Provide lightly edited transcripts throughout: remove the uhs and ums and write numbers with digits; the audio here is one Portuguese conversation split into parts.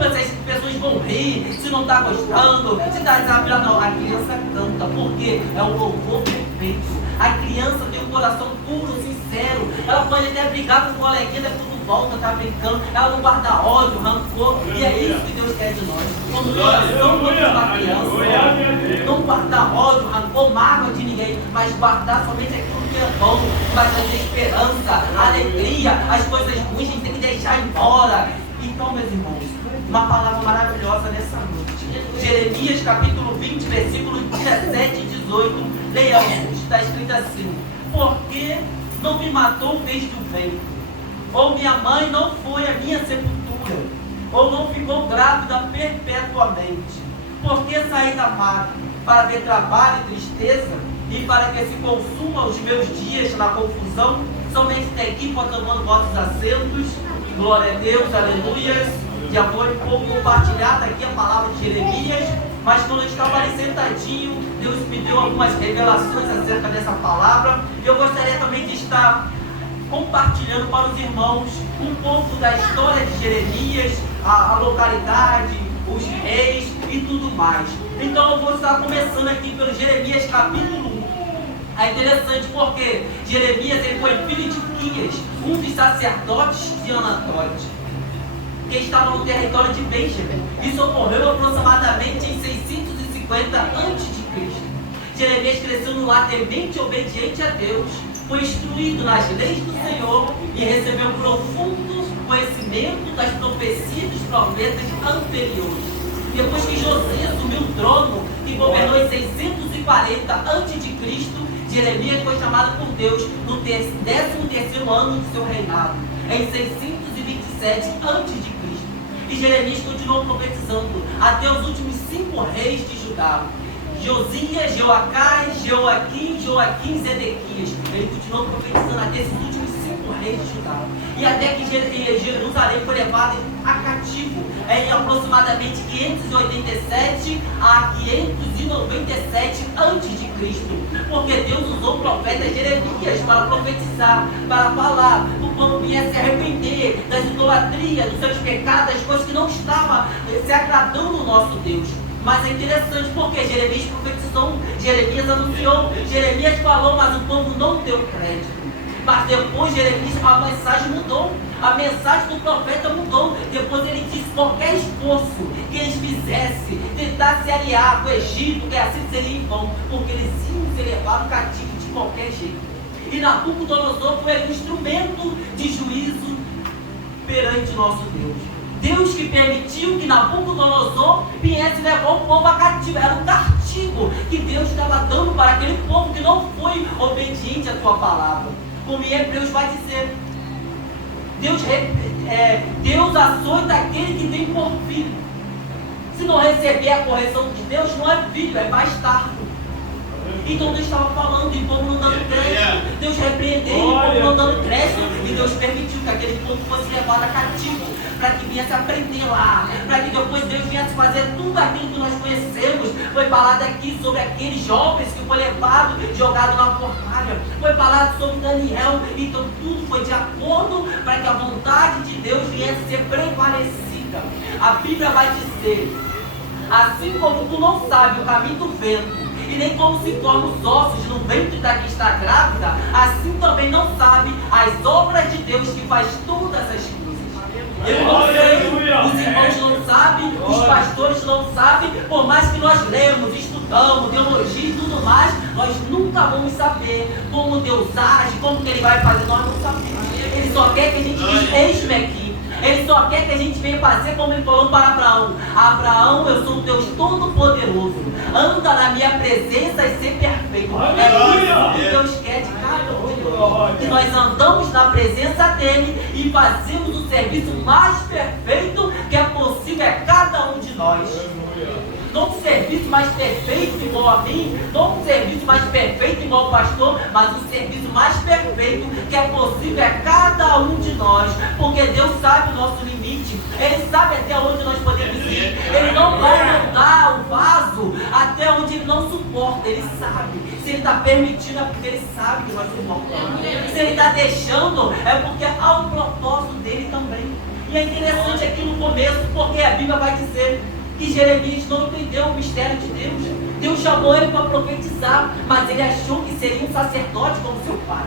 As pessoas vão rir, se não está gostando, se está desafiando. Não, a criança canta, porque é um louvor perfeito. A criança tem um coração puro, sincero. Ela pode até brigar com o coleguinha, depois tudo volta, tá brincando. Ela não guarda ódio, rancor. E é isso que Deus quer de nós. Como coração como uma criança. Não guardar ódio, rancor, mágoa de ninguém, mas guardar somente aquilo que é bom, mas trazer esperança, alegria, as coisas ruins a gente tem que deixar embora. Então, meus irmãos, uma palavra maravilhosa nessa noite. Jeremias capítulo 20, versículo 17 e 18. Leamos, está escrito assim: porque não me matou desde o ventre, ou minha mãe não foi a minha sepultura, ou não ficou grávida perpetuamente. Porque saí da máquina para ver trabalho e tristeza, e para que se consumam os meus dias na confusão. Somente até aqui, tomando vossos assentos. Glória a Deus, aleluias. Já foi um pouco compartilhada aqui a palavra de Jeremias, mas quando eu estava ali sentadinho, Deus me deu algumas revelações acerca dessa palavra. Eu gostaria também de estar compartilhando para os irmãos um pouco da história de Jeremias, a localidade, os reis e tudo mais. Então eu vou estar começando aqui pelo Jeremias capítulo 1. É interessante porque Jeremias ele foi filho de Quias, um dos sacerdotes de Anatote, que estava no território de Benjamim. Isso ocorreu aproximadamente em 650 a.C. Jeremias cresceu no lar temente e obediente a Deus, foi instruído nas leis do Senhor e recebeu profundo conhecimento das profecias dos profetas anteriores. Depois que Josias assumiu o trono e governou em 640 a.C., Jeremias foi chamado por Deus no 13º ano do seu reinado, em 627 a.C. E Jeremias continuou profetizando até os últimos 5 reis de Judá: Josias, Joacás, Joaquim e Zedequias. Ele continuou profetizando até esses últimos 5 reis de Judá. E até que Jerusalém foi levada a cativo em aproximadamente 587 a 597 a.C. Porque Deus usou o profeta Jeremias para profetizar, para falar do povo vinha se arrepender das idolatrias, dos seus pecados, das coisas que não estavam se agradando ao nosso Deus. Mas é interessante porque Jeremias profetizou, Jeremias anunciou, Jeremias falou, mas o povo não deu crédito. Mas depois Jeremias, a mensagem mudou. A mensagem do profeta mudou. Depois ele disse: qualquer esforço que eles fizessem, tentar se aliar com o Egito, que assim seria em vão, porque eles iam ser levados cativo de qualquer jeito. E Nabucodonosor foi um instrumento de juízo perante nosso Deus. Deus que permitiu que Nabucodonosor viesse levar o povo a cativo. Era um castigo que Deus estava dando para aquele povo que não foi obediente à sua palavra. Como em Hebreus vai dizer, Deus açoita aquele que tem por filho. Se não receber a correção de Deus, não é filho, é bastardo. Então Deus estava falando e o povo não dando crédito. Deus repreendeu e o povo não dando crédito. E Deus permitiu que aquele povo fosse levado a cativo, para que viesse aprender lá, para que depois Deus viesse fazer tudo aquilo que nós conhecemos. Foi falado aqui sobre aqueles jovens que foi levado, jogado na fornalha. Foi falado sobre Daniel. Então tudo foi de acordo para que a vontade de Deus viesse a ser prevalecida. A Bíblia vai dizer: assim como tu não sabe o caminho do vento, e nem como se tornam os ossos no ventre da que está grávida, assim também não sabe as obras de Deus que faz todas as coisas. Eu não sei, os irmãos não sabem, os pastores não sabem, por mais que nós lemos, estudamos, teologia e tudo mais, nós nunca vamos saber como Deus age, como que Ele vai fazer, nós não sabemos. Ele só quer que a gente diz: eis-me aqui. Ele só quer que a gente venha fazer como ele falou para Abraão: Abraão, eu sou o Deus Todo-Poderoso, anda na minha presença e ser perfeito. É isso que Deus quer de cada um de nós, que nós andamos na presença dele e fazemos o serviço mais perfeito que é possível a cada um de nós. Não um serviço mais perfeito igual a mim, não um serviço mais perfeito igual ao pastor, mas um serviço mais perfeito que é possível a cada um de nós, porque Deus sabe o nosso limite, Ele sabe até onde nós podemos ir. Ele não vai mandar o vaso até onde Ele não suporta. Ele sabe. Se Ele está permitindo é porque Ele sabe que nós suportamos. Se Ele está deixando é porque há um propósito dele também. E é interessante aqui no começo, porque a Bíblia vai dizer que Jeremias não entendeu o mistério de Deus. Deus chamou ele para profetizar, mas ele achou que seria um sacerdote como seu pai.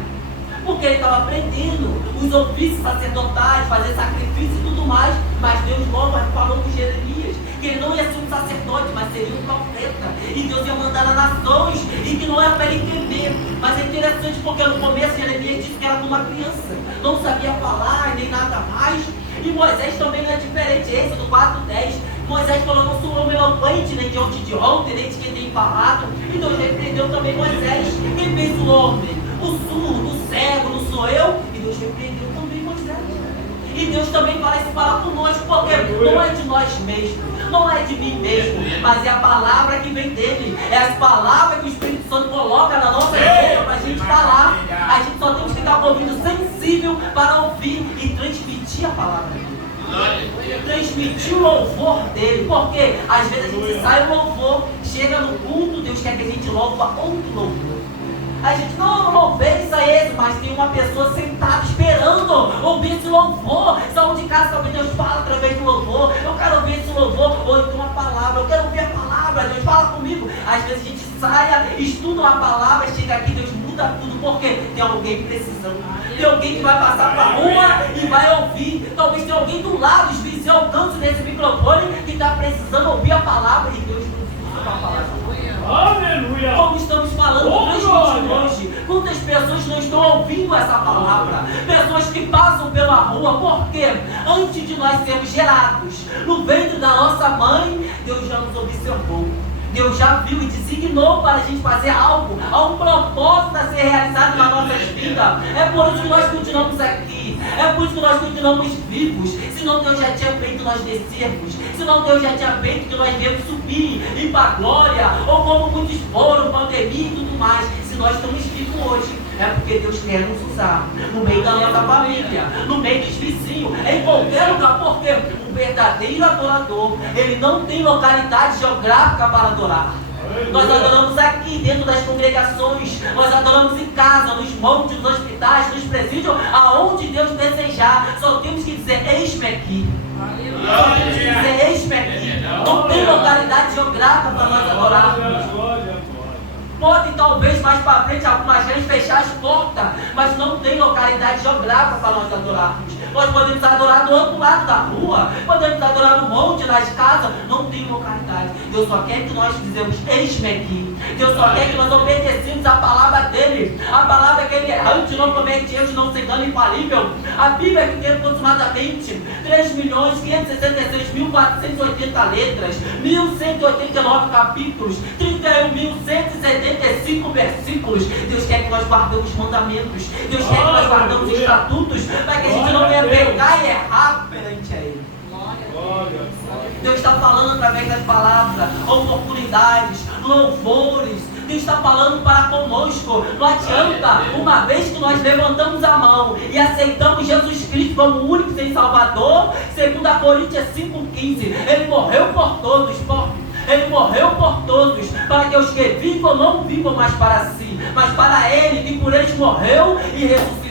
Porque ele estava aprendendo os ofícios sacerdotais, fazer sacrifício e tudo mais. Mas Deus logo falou com Jeremias que ele não ia ser um sacerdote, mas seria um profeta. E Deus ia mandar a nações e que não era para ele temer. Mas é interessante porque no começo Jeremias disse que era como uma criança, não sabia falar nem nada mais. E Moisés também não é diferente. Êxodo 4:10. Moisés falou: não sou homem eloquente, nem de ontem, nem de quem tem falado. E Deus repreendeu também Moisés. Quem fez o homem? O surdo, o cego, não sou eu? E Deus repreendeu também Moisés. E Deus também fala isso para conosco, porque não é de nós mesmos, não é de mim mesmo, mas é a palavra que vem dele. É as palavras que o Espírito Santo coloca na nossa boca para a gente falar. A gente só tem que ficar com o ouvido sensível para ouvir e transmitir a palavra dele. Transmitir o louvor dele, porque às vezes a gente sai o louvor, chega no culto, Deus quer que a gente louva outro louvor. A gente não louvei isso a esse, mas tem uma pessoa sentada esperando ouvir esse louvor. Saiu de casa, talvez Deus fala através do louvor. Eu quero ouvir esse louvor, ou então uma palavra. Eu quero ouvir a palavra, Deus fala comigo. Às vezes a gente sai, estuda uma palavra, chega aqui, Deus muda tudo, porque tem alguém precisando. Tem alguém que vai passar para a rua e vai ouvir. Talvez tenha alguém do lado, os vizinhos alcançam nesse microfone que está precisando ouvir a palavra e Deus usa a palavra. Aleluia! Como estamos falando hoje, quantas pessoas não estão ouvindo essa palavra? Pessoas que passam pela rua, porque antes de nós sermos gerados no ventre da nossa mãe, Deus já nos observou. Deus já viu e designou para a gente fazer algo, há um propósito a ser realizado na nossa vida. É por isso que nós continuamos aqui, é por isso que nós continuamos vivos. Senão Deus já tinha feito nós descermos, senão Deus já tinha feito que nós viemos subir, ir para a glória, ou como muitos foram, pandemia e tudo mais. Se nós estamos vivos hoje, é porque Deus quer nos usar no meio da nossa família, no meio dos vizinhos, em qualquer lugar, porque o verdadeiro adorador, ele não tem localidade geográfica para adorar. Nós adoramos aqui dentro das congregações, nós adoramos em casa, nos montes, nos hospitais, nos presídios, aonde Deus desejar. Só temos que dizer: eis-me aqui. Só temos que dizer: eis-me aqui. Não tem localidade geográfica para nós adorarmos. Pode talvez mais para frente algumas vezes fechar as portas, mas não tem localidade geográfica para nós adorarmos. Nós podemos adorar do outro lado da rua, podemos adorar no monte, nas casas, não tem localidade. Deus só quer que nós dizemos: eis-me aqui. Deus só quer que nós obedecemos a palavra dele, a palavra que ele errante, não comete erros, não se engana, infalível. A Bíblia que tem aproximadamente 3.566.480 letras, 1.189 capítulos, 31.175 versículos. Deus quer que nós guardemos os mandamentos, Deus quer que nós guardemos os estatutos, para que a gente não venha pecar e errar perante a Ele. Deus está falando através das palavras, oportunidades, louvores. Deus está falando para conosco. Não adianta, uma vez que nós levantamos a mão e aceitamos Jesus Cristo como o único sem Salvador, segundo a Coríntios 5,15, Ele morreu por todos, Ele morreu por todos, para que os que vivam não vivam mais para si, mas para Ele, que por eles morreu e ressuscitou.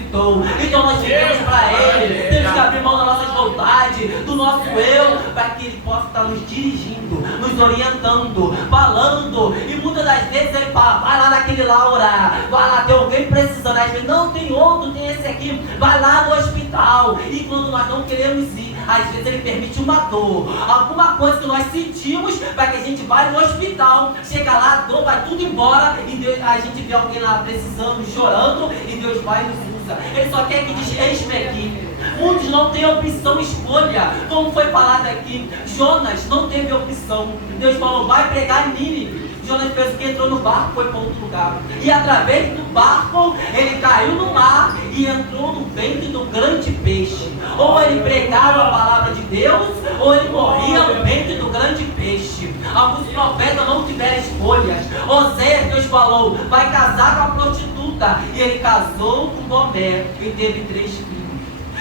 Então nós vivemos para Ele, temos que abrir mão das nossas vontades, do nosso eu, para que Ele possa estar nos dirigindo, nos orientando, falando. E muitas das vezes Ele fala: vai lá naquele lá orar, vai lá, tem alguém precisando. Às vezes: não, tem outro, tem esse aqui, vai lá no hospital. E quando nós não queremos ir, às vezes Ele permite uma dor, alguma coisa que nós sentimos, para que a gente vá no hospital, chega lá, a dor vai tudo embora, e Deus, a gente vê alguém lá precisando, chorando, e Deus vai e nos usa. Ele só quer que diz: eis-me aqui. Muitos não têm opção, escolha. Como foi falado aqui, Jonas não teve opção. Deus falou: vai pregar em Nínive. Jonas fez o que? Entrou no barco, foi para outro lugar. E através do barco, ele caiu no mar e entrou no ventre do grande peixe. Ou ele pregava a palavra de Deus, ou ele morria no ventre do grande peixe. Alguns profetas não tiveram escolhas. Oséias, Deus falou: vai casar com a prostituta. E ele casou com Gomé e teve 3 filhos.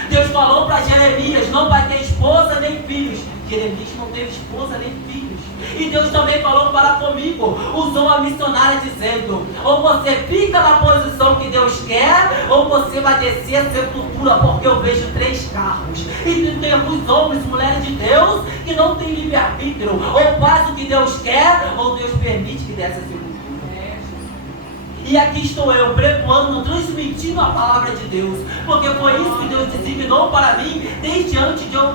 Deus falou para Jeremias: não vai ter esposa nem filhos. Jeremias não teve esposa nem filhos. E Deus também falou para comigo, usou uma missionária dizendo: ou você fica na posição que Deus quer, ou você vai descer a sepultura, porque eu vejo 3 carros. E temos homens e mulheres de Deus que não têm livre-arbítrio, ou faz o que Deus quer, ou Deus permite que desça a sepultura. E aqui estou eu, pregoando, transmitindo a palavra de Deus, porque foi isso que Deus designou para mim, desde antes de eu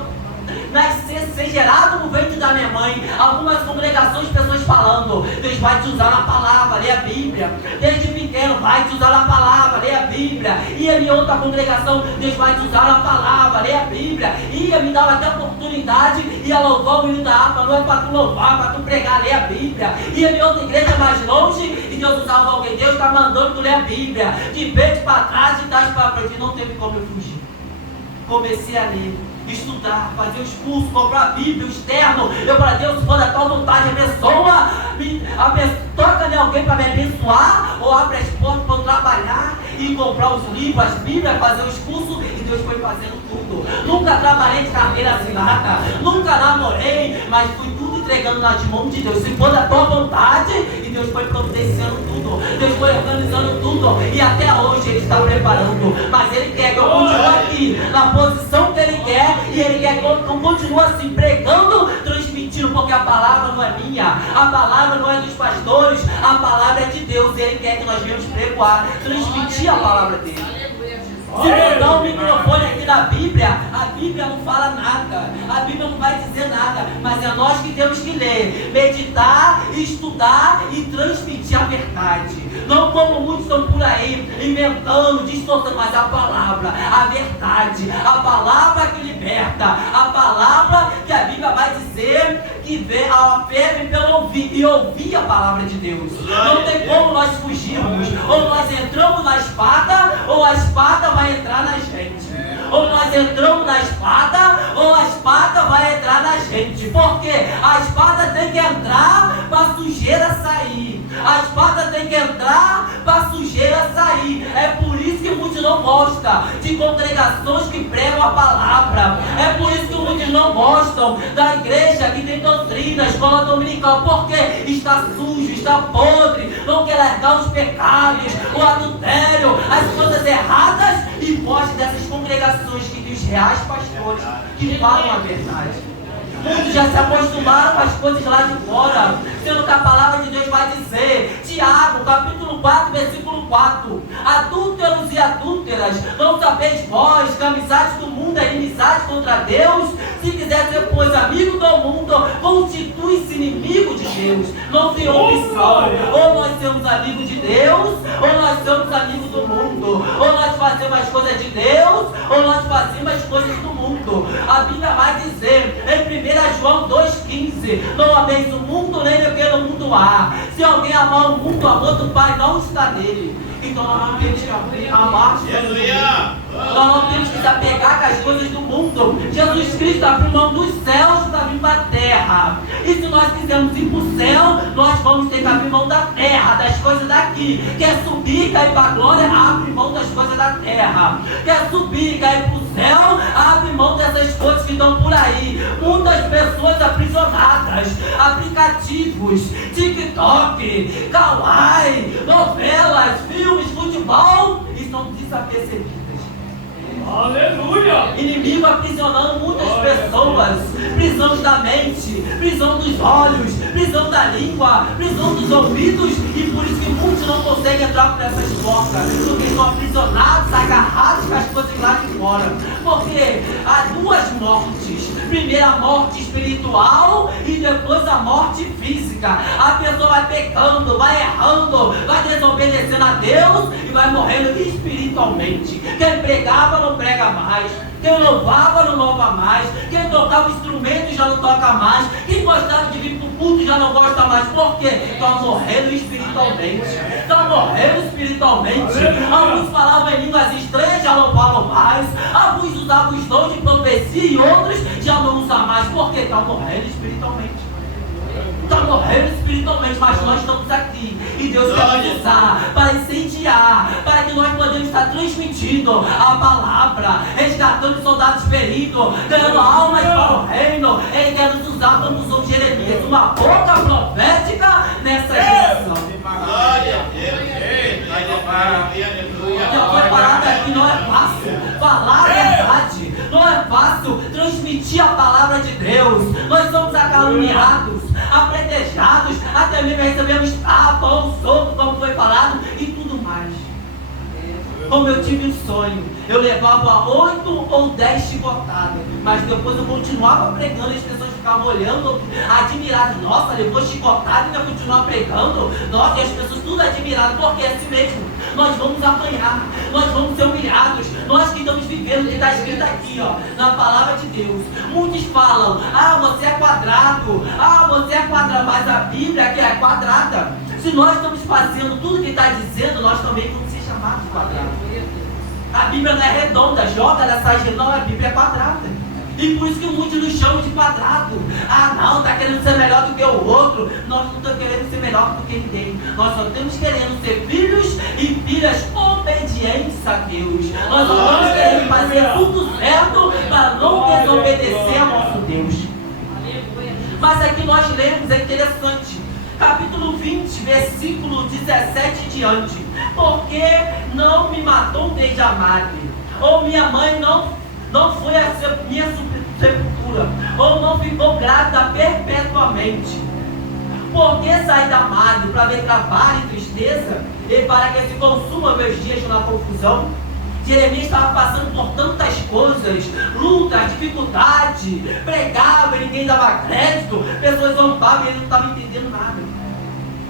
nascer, ser gerado no ventre da minha mãe. Algumas congregações, pessoas falando: Deus vai te usar na palavra, lê a Bíblia. Desde pequeno, vai te usar na palavra, lê a Bíblia. Ia em outra congregação: Deus vai te usar na palavra, lê a Bíblia. Ia me dar até oportunidade, ia louvar o menino da harpa, não é para tu louvar, para tu pregar, lê a Bíblia. Ia em outra igreja mais longe e Deus usava alguém: Deus está mandando tu ler a Bíblia. De frente para trás, de trás para frente. Não teve como eu fugir. Comecei a ler, estudar, fazer os cursos, comprar a Bíblia, o externo. Eu falei: Deus, se for da tua vontade, toca-me alguém para me abençoar, ou abre as portas para eu trabalhar e comprar os livros, as Bíblias, fazer os cursos. E Deus foi fazendo tudo. Nunca trabalhei de carteira assinada, nunca namorei, mas fui tudo entregando nas mãos de Deus. Se for da tua vontade, e Deus foi providenciando tudo, Deus foi organizando tudo, e até hoje Ele está preparando. Mas Ele quer que eu continue aqui, na posição que Ele quer, e Ele quer que eu continue assim, pregando, transmitindo, porque a palavra não é minha, a palavra não é dos pastores, a palavra é de Deus. Ele quer que nós venhamos pregoar, transmitir a palavra dele. Se botar o microfone aqui na Bíblia, a Bíblia não fala nada, a Bíblia não vai dizer nada, mas é nós que temos que ler, meditar, estudar e transmitir a verdade. Não como muitos estão por aí inventando, distorcendo, mas a palavra, a verdade, a palavra que liberta, a palavra que a Bíblia vai dizer que a fé vem pelo ouvir, e ouvir a palavra de Deus. Não tem como nós fugirmos, ou nós entramos na espada, ou a espada vai entrar na gente. Ou nós entramos na espada, ou a espada vai entrar na gente. Porque a espada tem que entrar para a sujeira sair. A espada tem que entrar para a sujeira sair. É por isso que muitos não gostam de congregações que pregam a palavra. É por isso que muitos não gostam da igreja que tem doutrina, escola dominical, porque está sujo, está podre, não quer largar os pecados, o adultério, as coisas erradas, e foge dessas congregações que tem os reais pastores que falam a verdade. Muitos já se acostumaram com as coisas lá de fora, sendo que a palavra de Deus vai dizer, Tiago, capítulo 4, versículo 4: adúlteros e adúlteras, não sabeis vós que a amizade do mundo é inimizade contra Deus? Se quiser ser, pois, amigo do mundo, constitui-se inimigo de Deus. Não tem opção. Ou nós somos amigos de Deus, ou nós somos amigos do mundo. Ou nós fazemos as coisas de Deus, ou nós fazemos as coisas do mundo. A Bíblia vai dizer em 1 João 2,15: não ameis o mundo, nem o que no mundo há. Se alguém amar o mundo, o amor do Pai não está nele. Então nós não temos que amar as coisas do mundo. Nós não temos que se apegar com as coisas do mundo. Jesus Cristo abriu mão dos céus para vir para a terra. E se nós quisermos ir para o céu, nós vamos ter que abrir mão da terra, das coisas daqui. Quer subir e cair para a glória, abre mão das coisas da terra. Quer subir e cair para o céu, abre mão dessas coisas que estão por aí. Muitas pessoas aprisionadas, aplicativos, TikTok, Kawaii, novelas, filmes, futebol, estão desapercebidas. Aleluia! Inimigo aprisionando muitas pessoas, prisão da mente, prisão dos olhos, prisão da língua, prisão dos ouvidos, e por isso que muitos não conseguem entrar por essas portas, porque estão aprisionados, agarrados com as coisas lá de fora. Porque há 2 mortes: primeiro a morte espiritual e depois a morte física. A pessoa vai pecando, vai errando, vai desobedecendo a Deus e vai morrendo espiritualmente. Quem pregava não prega mais, quem louvava não louva mais, quem tocava instrumento já não toca mais, quem gostava de vir para o culto já não gosta mais. Por quê? Está morrendo espiritualmente. Está morrendo espiritualmente. Alguns falavam em línguas estranhas, já não falam mais. Alguns usavam os dons de profecia e outros já não usam mais. Por quê? Está morrendo espiritualmente. Está morrendo espiritualmente, mas nós estamos aqui. E Deus quer nos usar para incendiar, para que nós podemos estar transmitindo a palavra, resgatando soldados feridos, ganhando almas para o reino. Ele quer nos usar como usou Jeremias, uma boca profética nessa geração. Glória a Deus. E a palavra aqui não é fácil falar a verdade, não é fácil transmitir a palavra de Deus. Nós somos acaluniados, apedrejados, até mesmo recebemos tapa, um soco, como foi falado, e tudo mais. Como eu tive um sonho, eu levava 8 ou 10 chicotadas, mas depois eu continuava pregando e as pessoas ficavam olhando, admiradas. Nossa, levou chicotada e ainda continua pregando. Nossa, e as pessoas tudo admiradas, porque é assim mesmo. Nós vamos apanhar, nós vamos ser humilhados. Nós que estamos vivendo, que está escrito aqui, ó, na palavra de Deus. Muitos falam, você é quadrado, você é quadrado, mas a Bíblia que é quadrada. Se nós estamos fazendo tudo que está dizendo, nós também vamos ser chamados de quadrado. A Bíblia não é redonda, joga nessa não, a Bíblia é quadrada. E por isso que muitos nos chamam de quadrado. Não, está querendo ser melhor do que o outro. Nós não estamos querendo ser melhor do que ninguém. Nós só estamos querendo ser filhos e filhas obedientes a Deus. Nós só estamos querendo fazer tudo certo para não desobedecer ao nosso Deus. Mas aqui nós lemos, é interessante. Capítulo 20, versículo 17 em diante. Porque não me matou desde a madre, ou minha mãe não foi a minha sepultura, ou não ficou grávida perpetuamente. Porque saí da madre para ver trabalho e tristeza, e para que se consuma meus dias na confusão. Jeremias estava passando por tantas coisas, lutas, dificuldade, pregava e ninguém dava crédito, pessoas zombavam e ele não estava entendendo nada.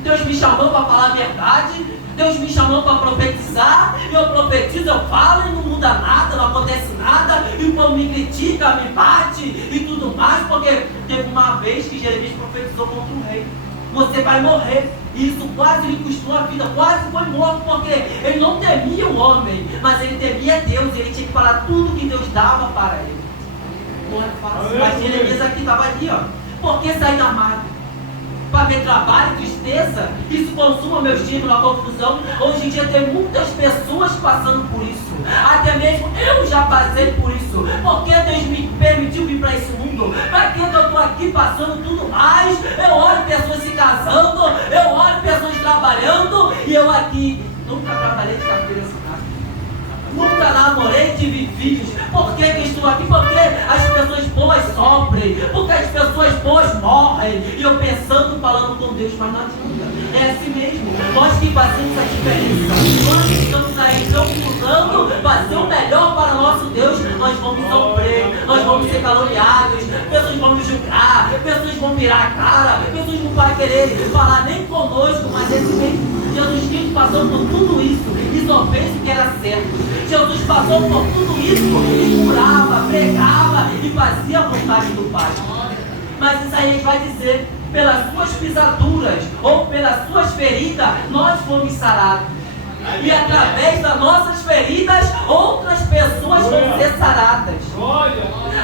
Deus me chamou para falar a verdade, Deus me chamou para profetizar, eu profetizo, eu falo e não muda nada, não acontece nada, e o povo me critica, me bate e tudo mais, porque teve uma vez que Jeremias profetizou contra um rei: você vai morrer. E isso quase lhe custou a vida, quase foi morto, porque ele não temia o homem, mas ele temia Deus, ele tinha que falar tudo que Deus dava para ele. Não é fácil, mas Jeremias aqui estava ali, ó. Porque sair da madre para ver trabalho e tristeza, isso consuma meus dias na confusão. Hoje em dia tem muitas pessoas passando por isso, até mesmo eu já passei por isso. Porque Deus me permitiu vir para esse mundo? Para que eu estou aqui passando tudo mais? Eu olho pessoas se casando, eu olho pessoas trabalhando, e eu aqui nunca trabalhei de carteira assinada, nunca namorei, tive filhos. Por que eu estou aqui? Porque as pessoas boas sofrem, porque as pessoas boas morrem. E eu pensando, falando com Deus, mas não adianta. É assim mesmo. Nós que fazemos a diferença, nós que estamos aí procurando fazer o melhor para o nosso Deus, nós vamos sofrer, nós vamos ser caluniados, pessoas vão nos julgar, pessoas vão virar a cara, pessoas não vão querer falar nem conosco, mas é assim mesmo. Jesus Cristo passou por tudo isso e só fez o que era certo. Jesus passou por tudo isso e curava, pregava e fazia a vontade do Pai. Mas isso aí a gente vai dizer: pelas suas pisaduras ou pelas suas feridas nós fomos sarados. E através das nossas feridas outras pessoas vão ser saradas.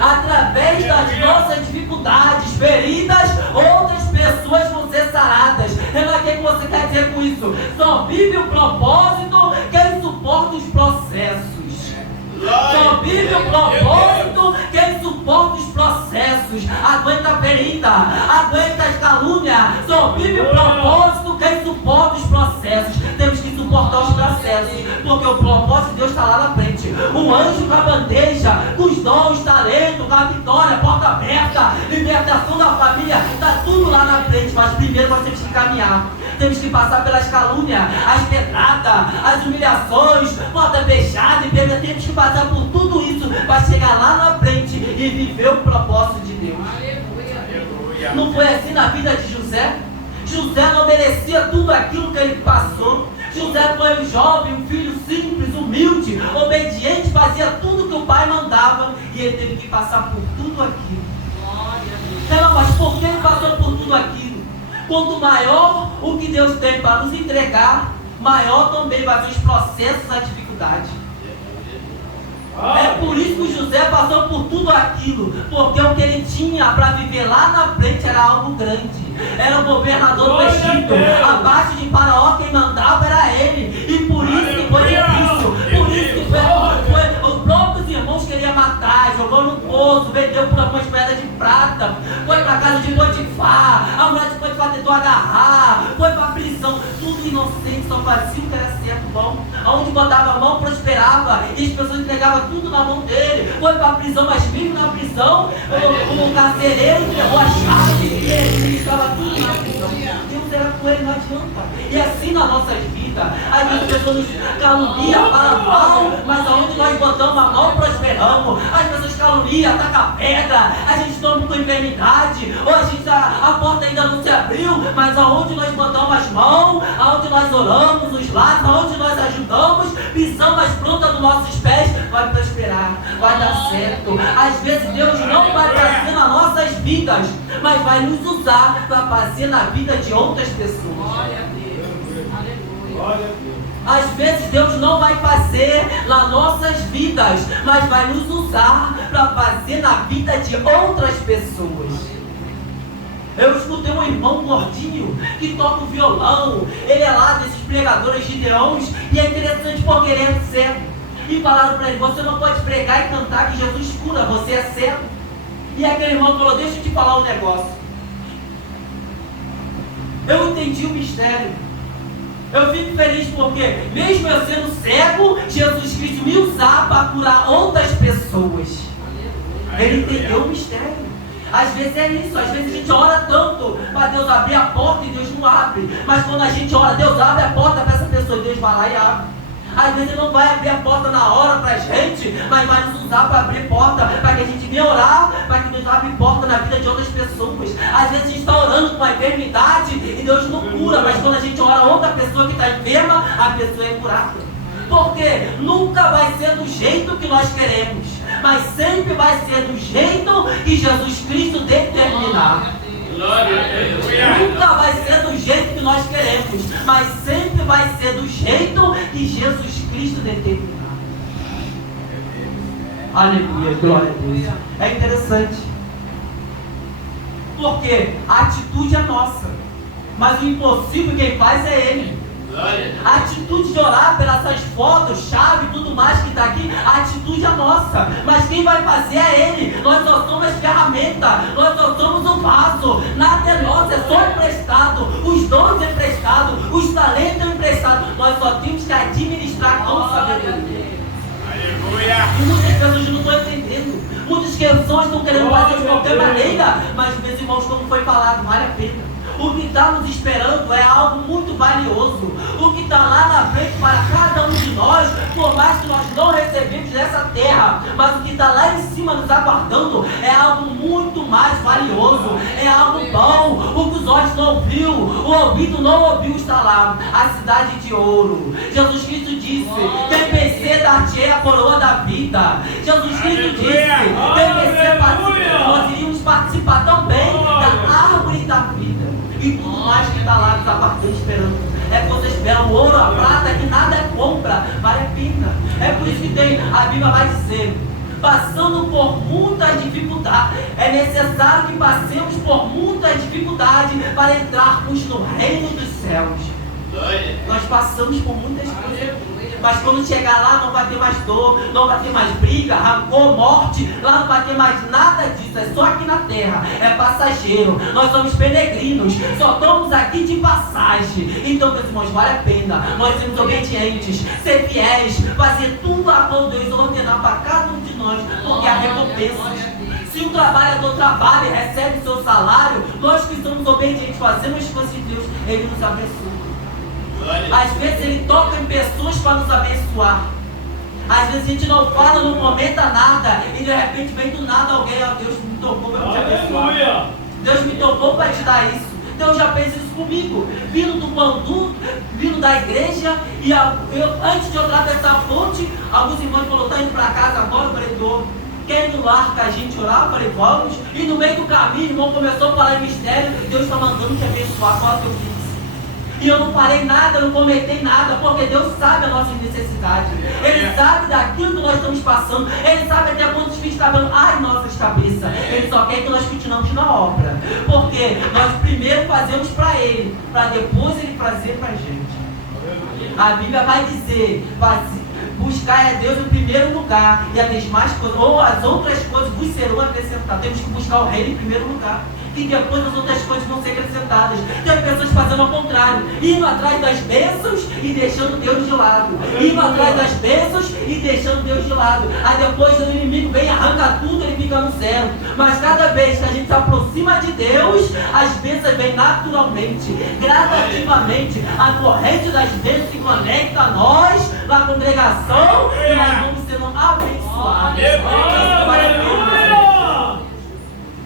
Através das nossas dificuldades, feridas, outras pessoas vão ser saradas. O que você quer dizer com isso? Só vive o propósito quem suporta os processos. Só vive o propósito quem suporta os processos. Aguenta a ferida, aguenta as calúnias. Só vive o propósito quem suporta os processos. Temos que suportar os processos, porque o propósito de Deus está lá na frente. O anjo com a bandeja, com os dons, talento, com a vitória, porta aberta, libertação da família, está tudo lá na frente. Mas primeiro nós temos que caminhar. Temos que passar pelas calúnias, as pedradas, as humilhações, porta fechada e perda. Temos que passar por tudo isso para chegar lá na frente e viver o propósito de Deus. Aleluia. Não foi assim na vida de José? José não merecia tudo aquilo que ele passou. José foi um jovem, um filho simples, humilde, obediente, fazia tudo que o pai mandava, e ele teve que passar por tudo aquilo. Não, mas por que ele passou por tudo aquilo? Quanto maior o que Deus tem para nos entregar, maior também vai ser os processos, a dificuldade. É por isso que o José passou por tudo aquilo, porque o que ele tinha para viver lá na frente era algo grande. Era o governador do Egito, abaixo de Faraó, quem mandava era ele, e por isso que foi difícil, por isso que foi os próprios irmãos queriam matar, jogou no poço, vendeu por algumas moedas de prata, foi para casa de Potifar, a mulher de Potifar tentou agarrar, foi para a prisão, tudo inocente, só fazia o que era certo, bom, aonde botava a mão prosperava, e as pessoas entregavam tudo na mão dele, foi para a prisão, mas vive na prisão, o carcereiro entregou a chave, e ele estava tudo na prisão. Deus era com ele, não adianta. E assim nas nossas vidas, às vezes as pessoas nos caluniam, falam mal, mas aonde nós botamos a mão, prosperamos. As pessoas caluniam, atacam pedra, a gente toma com enfermidade, ou a porta ainda não se abriu, mas aonde nós botamos as mãos, aonde nós oramos, os lados, aonde nós ajudamos, pisamos as plantas dos nossos pés, vai prosperar, vai dar certo. Às vezes Deus não vai fazer nas nossas vidas, mas vai nos usar para fazer na vida de outras pessoas. Glória a Deus. Aleluia. Às vezes Deus não vai fazer nas nossas vidas, mas vai nos usar para fazer na vida de outras pessoas. Eu escutei um irmão gordinho que toca o violão, ele é lá desses pregadores gideões, e é interessante porque ele é cego. E falaram para ele: você não pode pregar e cantar que Jesus cura, você é cego. E aquele irmão falou: deixa eu te falar um negócio. Eu entendi o mistério. Eu fico feliz porque, mesmo eu sendo cego, Jesus Cristo me usar para curar outras pessoas. Ele entendeu o mistério. Às vezes é isso, às vezes a gente ora tanto para Deus abrir a porta e Deus não abre. Mas quando a gente ora, Deus abre a porta para essa pessoa e Deus vai lá e abre. Às vezes Ele não vai abrir a porta na hora para a gente, mas vai nos usar para abrir porta, para que a gente venha orar, para que Deus abra porta na vida de outras pessoas. Às vezes a gente está orando com uma enfermidade e Deus não cura, mas quando a gente ora outra pessoa que está enferma, a pessoa é curada. Porque nunca vai ser do jeito que nós queremos, mas sempre vai ser do jeito que Jesus Cristo determinar. Nunca vai ser do jeito que nós queremos, mas sempre vai ser do jeito que Jesus Cristo determinar. Aleluia, glória a Deus. É interessante, porque a atitude é nossa, mas o impossível quem faz é Ele. A atitude de orar pelas essas fotos, chave e tudo mais que está aqui, a atitude é nossa, mas quem vai fazer é Ele. Nós só somos ferramenta, nós só somos o vaso, nada é nosso, é só emprestado, os dons emprestados, os talentos emprestados, nós só temos que administrar com sabedoria. E muitas pessoas não estão entendendo, muitas pessoas estão querendo fazer de qualquer maneira, mas meus irmãos, como foi falado, vale a pena. O que está nos esperando é algo muito valioso. O que está lá na frente para cada um de nós, por mais que nós não recebemos dessa terra, mas o que está lá em cima nos aguardando é algo muito mais valioso. É algo bom. O que os olhos não viu, o ouvido não ouviu, está lá. A cidade de ouro. Jesus Cristo disse: quem vencer dar-te-ei a coroa da vida. Jesus Cristo disse: quem vencer participa. Nós iríamos participar também da árvore da vida. E tudo mais que está lá nos aguardando, esperando. É que você espera o ouro, a prata, que nada é compra, vale a pena. É por isso que a Bíblia vai dizer: passando por muitas dificuldades, é necessário que passemos por muitas dificuldades para entrarmos no reino dos céus. Nós passamos por muitas coisas, mas quando chegar lá não vai ter mais dor, não vai ter mais briga, rancor, morte, lá não vai ter mais nada disso, é só aqui na terra, é passageiro, nós somos peregrinos, só estamos aqui de passagem. Então, meus irmãos, vale a pena nós sermos obedientes, ser fiéis, fazer tudo a qual Deus ordenar para cada um de nós, porque a recompensa. Se o trabalhador trabalha e recebe o seu salário, nós que somos obedientes, fazemos as coisas de Deus, Ele nos abençoa. Às vezes Ele toca em pessoas para nos abençoar. Às vezes a gente não fala, não comenta nada, e de repente vem do nada alguém: ó, Deus me tocou para te abençoar. Deus me tocou para te dar isso. Deus já fez isso comigo, vindo do Bandu, vindo da igreja, e antes de eu atravessar a ponte, alguns irmãos falaram: tá indo para casa agora? Eu falei: tô. Quer ir no lar que a gente orar? Eu falei: vamos. E no meio do caminho, o irmão começou a falar em mistério: Deus está mandando te abençoar, qual é o teu filho? E eu não farei nada, eu não cometei nada, porque Deus sabe as nossas necessidades. Ele sabe daquilo que nós estamos passando. Ele sabe até quantos fios de cabelo há em nossas cabeças. Ele só quer que nós continuemos na obra. Porque nós primeiro fazemos para Ele, para depois Ele fazer para a gente. A Bíblia vai dizer, buscar a Deus em primeiro lugar, e as demais coisas, ou as outras coisas vos serão acrescentadas. Temos que buscar o reino em primeiro lugar, e depois as outras coisas vão ser acrescentadas. Tem pessoas fazendo ao contrário, indo atrás das bênçãos e deixando Deus de lado, indo atrás das bênçãos e deixando Deus de lado. Aí depois o inimigo vem, arranca tudo e ele fica no zero. Mas cada vez que a gente se aproxima de Deus, as bênçãos vêm naturalmente, gradativamente. A corrente das bênçãos se conecta a nós na congregação e nós vamos sendo abençoados.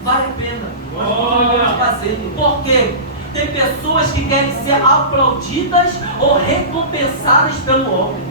Vale a pena. Fazendo. Porque tem pessoas que querem ser aplaudidas ou recompensadas pelo homem.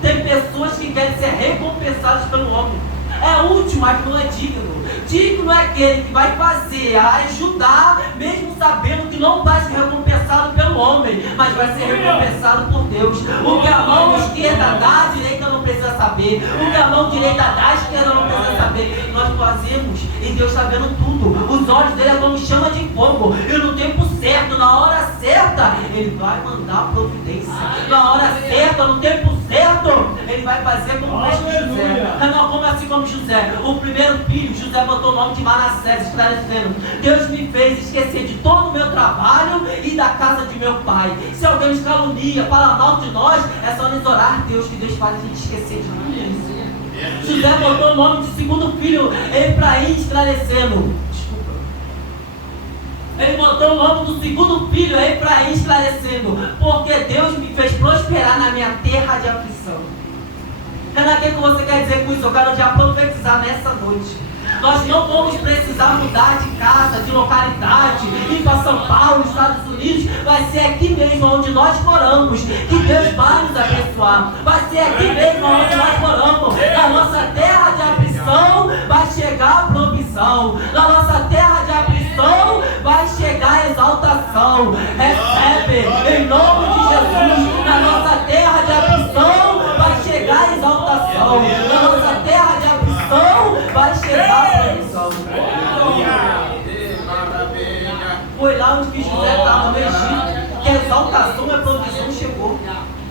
Tem pessoas que querem ser recompensadas pelo homem. É útil, mas não é digno. Digno é aquele que vai fazer, ajudar, mesmo sabendo que não vai ser recompensado pelo homem, mas vai ser recompensado por Deus. O que a mão esquerda dá, a direita não precisa saber. O que a mão direita dá, a esquerda não precisa saber. Nós fazemos e Deus está vendo tudo. Os olhos dele é como chama de fogo. E no tempo certo, na hora certa, ele vai mandar providência. Na hora certa, no tempo certo, ele vai fazer como José. Não, como assim como José? O primeiro filho, José botou o nome de Manassés, esclarecendo: Deus me fez esquecer de todo o meu trabalho e da casa de meu pai. Se alguém nos calunia, fala mal de nós, é só nos orar Deus, que Deus faz a gente esquecer de tudo isso. José botou o nome de segundo filho, Efraim, esclarecendo. Ele botou o nome do segundo filho, Efraim, esclarecendo: porque Deus me fez prosperar na minha terra de aflição. Renan, o que você quer dizer com isso? Eu quero já profetizar nessa noite. Nós não vamos precisar mudar de casa, de localidade, ir para São Paulo, Estados Unidos. Vai ser aqui mesmo onde nós moramos que Deus vai nos abençoar. Vai ser aqui mesmo onde nós moramos. Na nossa terra de aflição vai chegar a provisão. Na nossa terra de aflição vai chegar a exaltação. Recebe em nome de Jesus. Na nossa terra de aflição vai chegar a exaltação. Na nossa terra de aflição vai chegar a provisão. Foi lá onde José estava no Egito que a exaltação e a provisão chegou.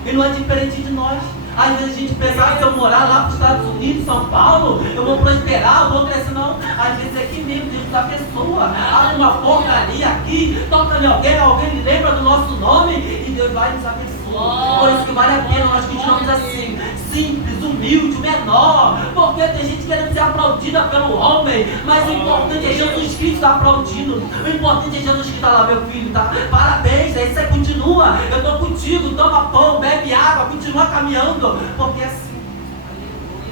E não é diferente de nós. Às vezes a gente pensa: se eu morar lá para os Estados Unidos, São Paulo, eu vou prosperar, eu vou crescer. Não, às vezes é aqui mesmo, Deus da pessoa. Abre uma porta ali, aqui, toca em alguém lembra do nosso nome e Deus vai nos abençoar. Por isso que vale a pena nós continuamos assim, simples, humilde, menor. Porque tem gente querendo ser aplaudida pelo homem, mas o importante é Jesus Cristo estar aplaudindo. O importante é Jesus Cristo. Tá lá, meu filho, tá? Parabéns, aí você continua. Eu estou contigo, toma pão, bebe água, continua caminhando. Porque é assim.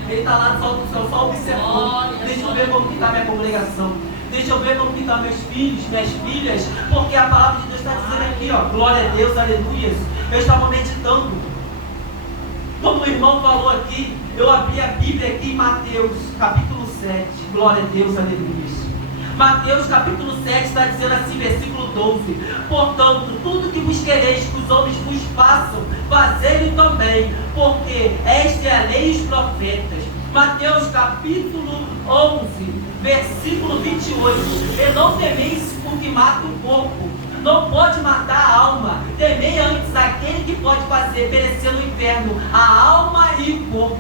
Ele está lá só observando. Deixa eu ver como está minha congregação. Deixa eu ver como estão meus filhos, minhas filhas. Porque a palavra de Deus está dizendo aqui, ó, glória a Deus, aleluia. Eu estava meditando. Como o irmão falou aqui, eu abri a Bíblia aqui em Mateus, capítulo 7. Glória a Deus, aleluia. Mateus capítulo 7 está dizendo assim, versículo 12: portanto, tudo que vos quereis que os homens vos façam, fazei-o também, porque esta é a lei e os profetas. Mateus capítulo 11, versículo 28: e não temeis o que mata o corpo, não pode matar a alma. Temei antes aquele que pode fazer perecer no inferno a alma e o corpo.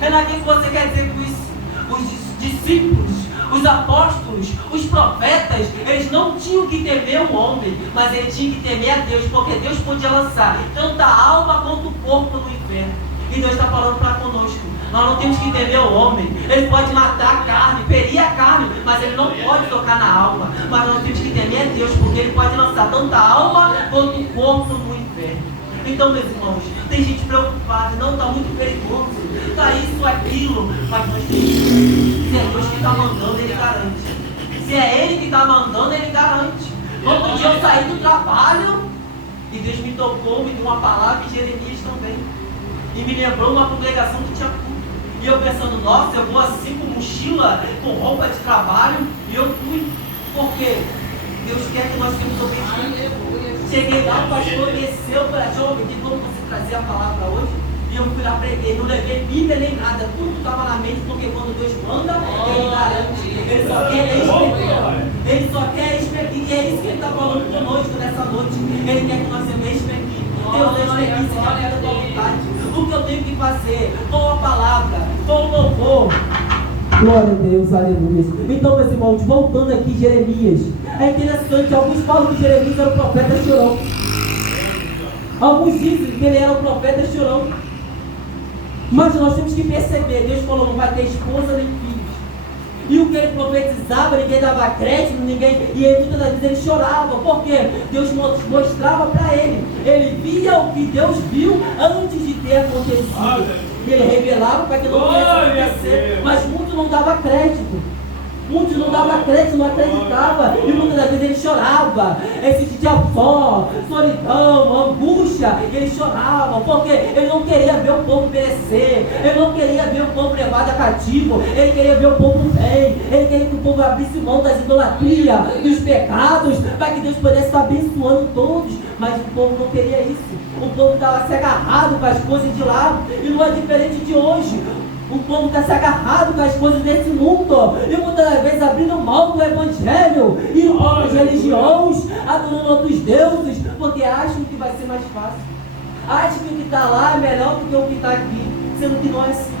Renan, o que você quer dizer com isso? Os discípulos, os apóstolos, os profetas, eles não tinham que temer o homem, mas eles tinham que temer a Deus, porque Deus podia lançar tanto a alma quanto o corpo no inferno. E Deus está falando para conosco: nós não temos que temer o homem. Ele pode matar a carne, ferir a carne, mas ele não pode tocar na alma. Mas nós temos que temer a Deus, porque ele pode lançar tanto a alma quanto o corpo no inferno. Então, meus irmãos, tem gente preocupada: não, está muito perigoso, está isso, aquilo. Mas nós temos que, se é Deus que está mandando, ele garante. Se é ele que está mandando, ele garante. Outro dia eu saí do trabalho e Deus me tocou, me deu uma palavra em Jeremias também. E me lembrou uma congregação que tinha culto. E eu pensando: nossa, eu vou assim com mochila, com roupa de trabalho. E eu fui. Por quê? Deus quer que nós tenhamos obediência. Cheguei lá, o pastor desceu para jovem, de como você trazer a palavra hoje. E eu fui lá preguei, não levei Bíblia nem nada, tudo estava na mente, porque quando Deus manda, Ele garante. Ele só quer experimentar. Ele só quer experimentar. E é isso que Ele está falando conosco nessa noite. Ele quer que nós experimentemos. Deus experimente a vida da vontade. O que eu tenho que fazer? Com a palavra, com o louvor. Glória a Deus, aleluia. Então, meus irmãos, voltando aqui, Jeremias. É interessante, alguns falam que Jeremias era o profeta chorão. Alguns dizem que ele era o profeta chorão. Mas nós temos que perceber, Deus falou, não vai ter esposa nem filhos. E o que ele profetizava, ninguém dava crédito, e ele, muitas das vezes ele chorava, porque Deus mostrava para ele. Ele via o que Deus viu antes de ter acontecido. Ele revelava para que não pudesse acontecer, mas muitos não davam crédito. Muitos não davam crédito, não acreditavam, e muitas das vezes ele chorava, se sentia só, solidão, angústia, ele chorava, porque ele não queria ver o povo perecer, ele não queria ver o povo levado a cativo, ele queria ver o povo bem, ele queria que o povo abrisse mão das idolatrias, dos pecados, para que Deus pudesse estar abençoando todos, mas o povo não queria isso, o povo estava se agarrado com as coisas de lá, e não é diferente de hoje. O povo está se agarrado com as coisas desse mundo e muitas das vezes abrindo mão do evangelho e outras religiões, adorando outros deuses, porque acham que vai ser mais fácil. Acham que o que está lá é melhor do que o que está aqui, sendo que não é assim.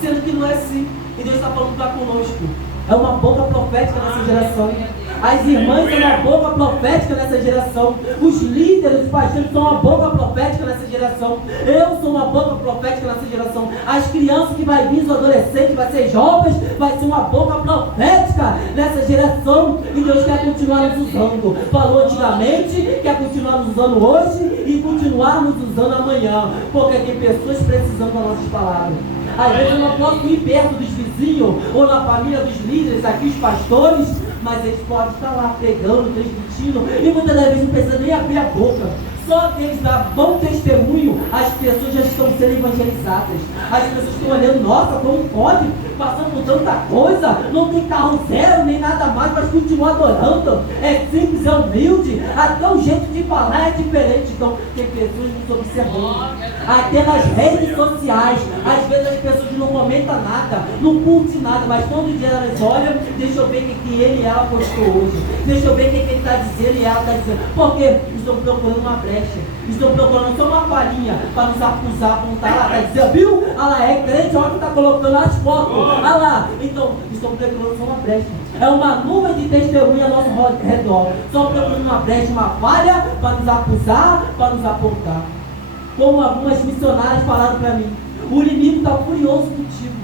Sendo que não é assim. E Deus está falando para conosco. É uma boca profética nessa geração. As irmãs são uma boca profética nessa geração. Os líderes, os pastores são uma boca profética nessa geração. Eu sou uma boca profética nessa geração. As crianças que vai vir, os adolescentes, vai ser jovens, vai ser uma boca profética nessa geração. E Deus quer continuar nos usando. Falou antigamente, quer continuar nos usando hoje e continuar nos usando amanhã. Porque tem pessoas precisando das nossas palavras. Às vezes eu não posso ir perto dos vizinhos ou na família dos líderes, aqui os pastores, mas eles podem estar lá pregando, transmitindo, e muitas das vezes não precisa nem abrir a boca. Só deles dar bom testemunho, as pessoas já estão sendo evangelizadas. As pessoas estão olhando, nossa, como pode? Passando por tanta coisa, não tem carro zero, nem nada mais, mas continua adorando. É simples, é humilde, até o jeito de falar é diferente. Então, tem pessoas nos observando. Até nas redes sociais, às vezes as pessoas não comentam nada, não curtem nada, mas todo dia elas olham, deixa eu ver o que ele e ela postou hoje. Deixa eu ver o que ele está dizendo e ela está dizendo. Porque estão procurando uma brecha. Estão procurando só uma palhinha para nos acusar, apontar lá, para dizer, viu? Ela é crente, olha que está colocando as fotos. Olha lá. Então, estão procurando só uma brecha. É uma nuvem de testemunha ao nosso redor. Estão procurando uma brecha, uma falha para nos acusar, para nos apontar. Como algumas missionárias falaram para mim, o inimigo está furioso contigo.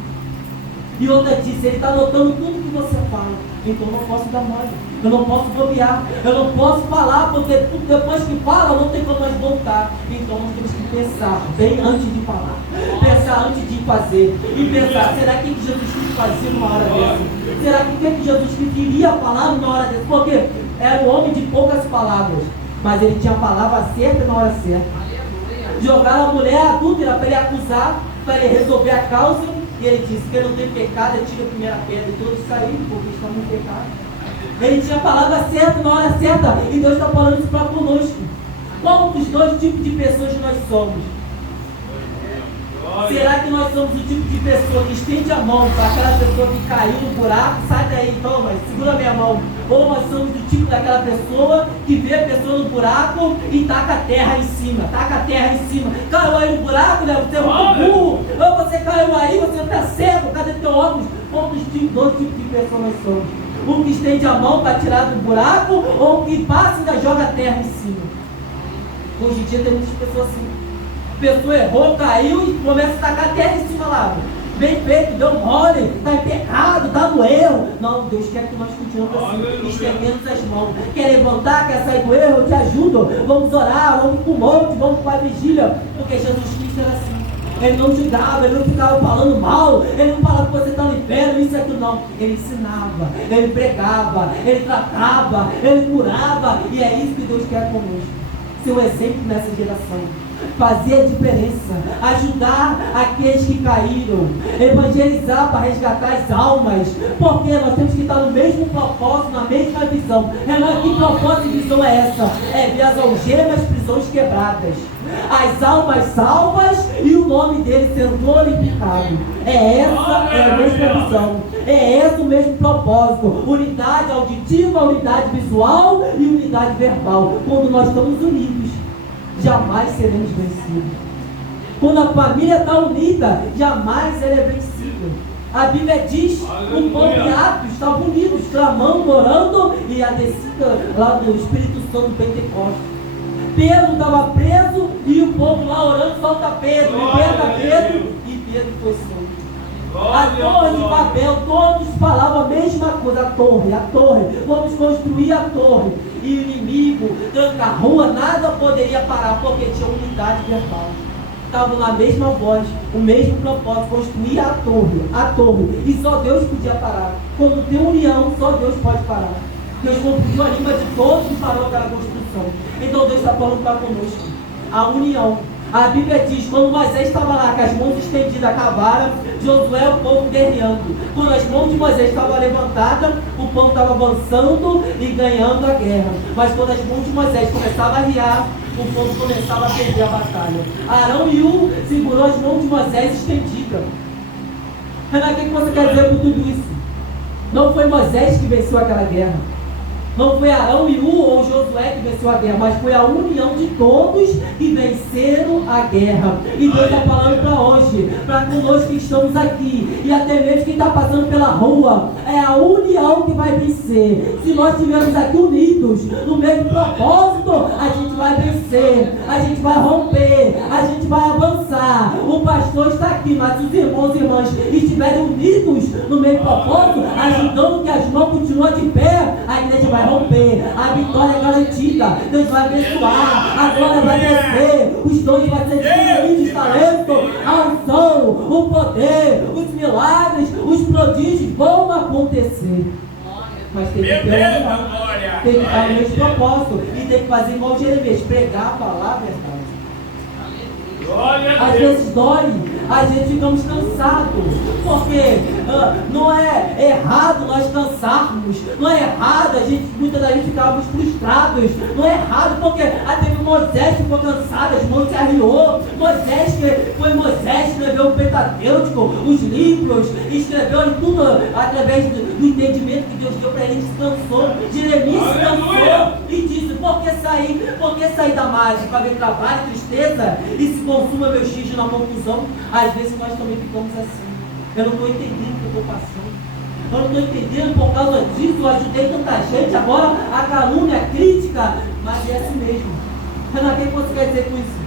E outra disse, ele está notando tudo que você fala. Então eu não posso dar mole, eu não posso bobear, eu não posso falar, porque depois que fala não tem como mais voltar. Então nós temos que pensar bem antes de falar, pensar antes de fazer, e pensar, será que Jesus quis fazer numa hora dessa? Será que Jesus queria falar numa hora dessa? Porque era um homem de poucas palavras, mas ele tinha a palavra certa na hora certa. Jogaram a mulher adúltera para ele acusar, para ele resolver a causa. E ele disse, que não tem pecado, ele tira a primeira pedra. E todos saíram, porque estão no pecado. Ele tinha a palavra certa na hora certa. E Deus está falando isso para conosco. Qual dos dois tipos de pessoas nós somos? Será que nós somos o tipo de pessoa que estende a mão para aquela pessoa que caiu no buraco? Sai daí, toma, segura minha mão. Ou nós somos do tipo daquela pessoa que vê a pessoa no buraco e taca a terra em cima, Caiu aí no buraco, né? Você é muito burro. Ou você caiu aí, você não está cego, cadê teu óculos? Qual dos dois tipos de pessoa nós somos? Um que estende a mão para tirar do buraco, ou um que passa e ainda joga a terra em cima? Hoje em dia tem muitas pessoas assim. A pessoa errou, caiu e começa a tacar a terra em cima lá. Bem feito, deu mole, está em pecado, está no erro. Não, Deus quer que nós continuemos assim, estendemos as mãos. Quer levantar, quer sair do erro, eu te ajudo. Vamos orar, vamos para o monte, vamos para a vigília. Porque Jesus Cristo era assim. Ele não julgava, ele não ficava falando mal, ele não falava que você está no inferno, isso e aquilo, não. Ele ensinava, ele pregava, ele tratava, ele curava. E é isso que Deus quer conosco. Ser um exemplo nessa geração. fazer a diferença, ajudar aqueles que caíram, evangelizar para resgatar as almas, porque nós temos que estar no mesmo propósito, na mesma visão. Que propósito e visão é essa? É ver as algemas, prisões quebradas, as almas salvas e o nome dele sendo glorificado. Essa é a mesma visão, é esse o mesmo propósito: unidade auditiva, unidade visual e unidade verbal. Quando nós estamos unidos, jamais seremos vencidos. Quando a família está unida, jamais ela é vencida. A Bíblia diz: o povo de Atos estavam unidos, clamando, orando, e a descida lá do Espírito Santo do Pentecostes. Pedro estava preso e o povo lá orando: solta Pedro, liberta Pedro, e Pedro foi solto. A torre de Babel, todos falavam a mesma coisa: a torre, vamos construir a torre. E o inimigo, tranca a rua, nada poderia parar, porque tinha unidade verbal. Estavam na mesma voz, o mesmo propósito: construir a torre. E só Deus podia parar. Quando tem união, só Deus pode parar. Deus cumpriu a língua de todos e parou aquela construção. Então Deus está falando para conosco: a união. A Bíblia diz: quando Moisés estava lá com as mãos estendidas, a cavara, Josué, o povo guerreando. Quando as mãos de Moisés estavam levantadas, o povo estava avançando e ganhando a guerra. Mas quando as mãos de Moisés começavam a arriar, o povo começava a perder a batalha. Arão e Hu segurou as mãos de Moisés estendidas. Renan, o que você quer dizer com tudo isso? Não foi Moisés que venceu aquela guerra. Não foi Arão e Hu ou Josué que venceu a guerra, mas foi a união de todos que venceram a guerra. E Deus está falando para hoje, para conosco que estamos aqui, e até mesmo quem está passando pela rua: é a união que vai vencer. Se nós estivermos aqui unidos no mesmo propósito, a gente vai vencer, a gente vai romper, a gente vai avançar. O pastor está aqui, mas se os irmãos e irmãs estiverem unidos no mesmo propósito, ajudando que as mãos continuem de pé, a igreja vai romper, a vitória é garantida, Deus vai abençoar, a glória vai descer, os dons vão ser distribuídos, os talentos, a unção, o poder, os milagres, os prodígios vão acontecer. Mas tem que ter união, tem que estar no mesmo propósito, e tem que fazer igual Jeremias: pregar, falar a verdade. Às vezes dói, às vezes ficamos cansados, porque não é errado nós cansarmos, não é errado muitas das vezes ficarmos frustrados, não é errado, porque até Moisés ficou cansado, as mãos se arriou. Moisés que escreveu o Pentateuco, os livros, escreveu tudo através do entendimento que Deus deu para ele, descansou. Jeremias se cansou e disse: por que sair da margem para ver trabalho, tristeza, e se consuma meu xixi na confusão? Às vezes nós também ficamos assim: eu não estou entendendo o que eu estou passando, eu não estou entendendo, por causa disso eu ajudei tanta gente, agora a calúnia, a crítica. Mas é assim mesmo. Renan, o que você quer dizer com isso?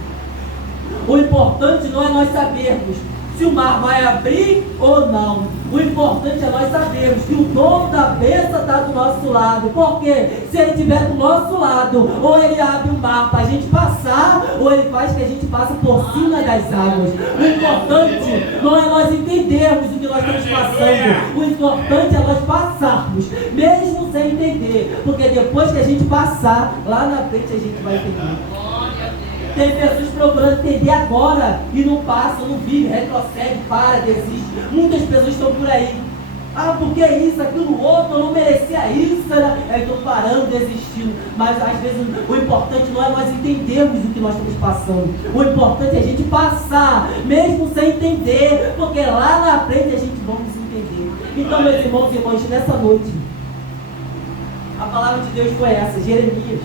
O importante não é nós sabermos se o mar vai abrir ou não. O importante é nós sabermos que o dono da bênção está do nosso lado. Porque se ele estiver do nosso lado, ou ele abre o mar para a gente passar, ou ele faz que a gente passe por cima das águas. O importante não é nós entendermos o que nós estamos passando. O importante é nós passarmos, mesmo sem entender. Porque depois que a gente passar, lá na frente a gente vai entender. Tem pessoas procurando entender agora e não passam, não vivem, retrocede, para, desiste. Muitas pessoas estão por aí: porque isso, aquilo, outro, eu não merecia isso, né? Eu estou parando, desistindo. Mas às vezes o importante não é nós entendermos o que nós estamos passando. O importante é a gente passar, mesmo sem entender, porque lá na frente a gente vamos entender. Então, meus irmãos e irmãs, nessa noite, a palavra de Deus foi essa: Jeremias,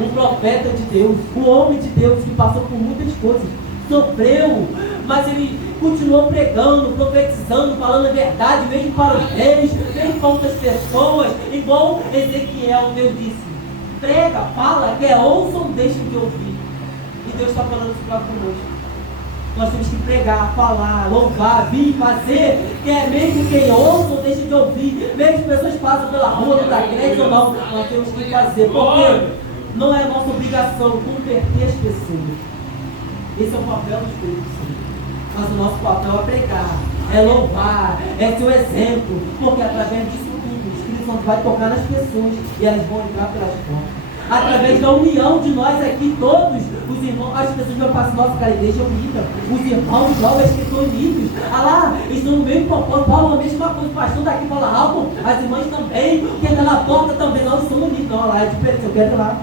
um profeta de Deus, um homem de Deus que passou por muitas coisas, sofreu, mas ele continuou pregando, profetizando, falando a verdade, mesmo para os reis, mesmo para outras pessoas, igual Ezequiel. Deus disse: prega, fala, quer ouçam, deixem de ouvir. E Deus está falando isso para conosco. Nós temos que pregar, falar, louvar, vir, fazer, quer mesmo quem ouça ou deixe de ouvir, mesmo que pessoas passam pela rua, não dá crédito ou não, nós temos que fazer, porque não é nossa obrigação converter as pessoas. Esse é o papel do Espírito Santo. Mas o nosso papel é pregar, é louvar, é ser o exemplo, porque através disso tudo o Espírito Santo vai tocar nas pessoas e elas vão entrar pelas portas. através da união de nós aqui, todos os irmãos, as pessoas vão passar, nossa, cara, a igreja é unida, os irmãos jovens que estão unidos, ah lá, estão no meio propósito, Paulo, a mesma coisa, o pastor daqui fala algo, as irmãs também, quem está na porta também, não são unidos, não, lá é diferente, eu quero ir lá.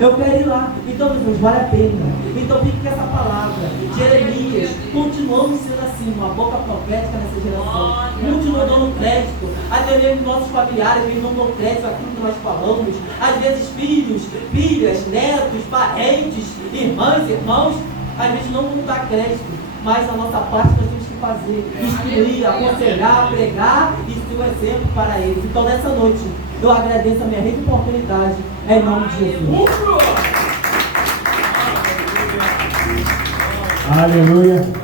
Eu quero ir lá. Então, meus irmãos, vale a pena. Então, fique com essa palavra. Jeremias, continuamos sendo assim, uma boca profética nessa geração. Continuamos dando crédito. Até mesmo nossos familiares, eles não dão crédito àquilo que nós falamos. Às vezes, filhos, filhas, netos, parentes, irmãs, irmãos, às vezes não vão dar crédito. Mas a nossa parte nós temos que fazer. Instruir, aconselhar, pregar e ser um exemplo para eles. Então, nessa noite, eu agradeço a minha rica oportunidade. Em nome de Jesus. Aleluia.